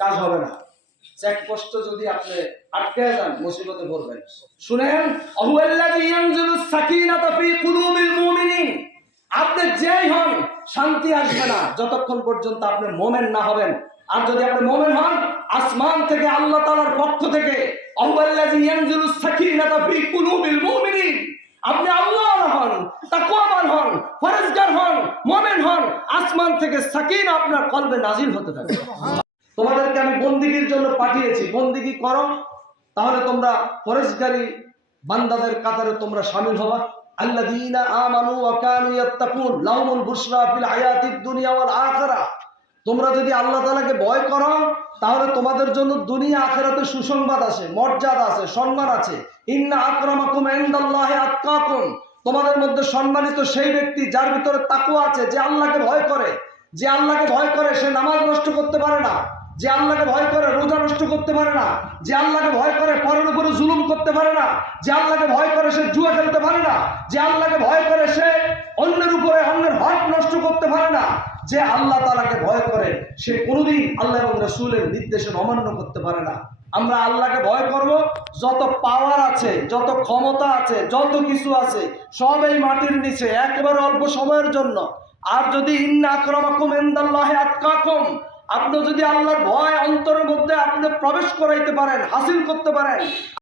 কাজ হবে না। চেকপোস্ট যদি আপনি আটকে যান মুসিবতে পড়বেন। শুনেন, আহুয়াল্লাযী ইয়ানজিলুস সাকিনাতা ফি কুলুবিল মুমিনিন, আপনি যেই হন শান্তি আসবে না যতক্ষণ পর্যন্ত আপনি মুমিন না হবেন। আর যদি আপনি মুমিন হন, আসমান থেকে আল্লাহ তাআলার পক্ষ থেকে আহুয়াল্লাযী ইয়ানজিলুস সাকিনাতা ফি কুলুবিল মুমিনিন, আপনি আল্লাহর হন, তাকওয়াবান হন, পরহেজগার হন, মুমিন হন, আসমান থেকে সাকিনা আপনার কলবে নাজিল হতে থাকে। তোমাদেরকে আমি বন্দিগির জন্য পাঠিয়েছি, বন্দিগি করো, তাহলে তোমরা পরহেজগারী বান্দাদের কাতারে তোমরা শামিল হবা। আল্লাযীনা আমানু ওয়া কানু ইয়াত্তাকুন লাহুমুল বুশরা ফিল হায়াতিদ দুনিয়া ওয়াল আখিরাহ। তোমরা যদি আল্লাহ তাআলাকে ভয় করো তাহলে তোমাদের জন্য দুনিয়া আখিরাতে সুসংবাদ আছে, মর্যাদা আছে, সম্মান আছে। ইন্না আকরামাকুম ইনদাল্লাহি আতকাকুম, তোমাদের মধ্যে সম্মানিত সেই ব্যক্তি যার ভিতরে তাকওয়া আছে, যে আল্লাহকে ভয় করে। যে আল্লাহকে ভয় করে সে নামাজ নষ্ট করতে পারে না, যে আল্লাহকে ভয় করে রোজা নষ্ট করতে পারে না, যে আল্লাহকে ভয় করে পরের উপরে জুলুম করতে পারে না, যে আল্লাহকে ভয় করে সে জুয়া খেলতে পারে না, যে আল্লাহকে ভয় করে সে অন্যের উপরে অন্যের হক নষ্ট করতে পারে না, যে আল্লাহ তাআলাকে ভয় করে সে কোনোদিন আল্লাহ এবং রাসূলের নির্দেশে অমান্য করতে পারে না। আমরা আল্লাহকে ভয় করব, যত পাওয়ার আছে, যত ক্ষমতা আছে, যত কিছু আছে সব এই মাটির নিচে একেবারে অল্প সময়ের জন্য। আর যদি ইন্না আকরামাকুম ইনদাল্লাহি আতকাকুম, আপনি যদি আল্লাহর ভয় অন্তরের মধ্যে আপনি প্রবেশ করাইতে পারেন, হাসিল করতে পারেন,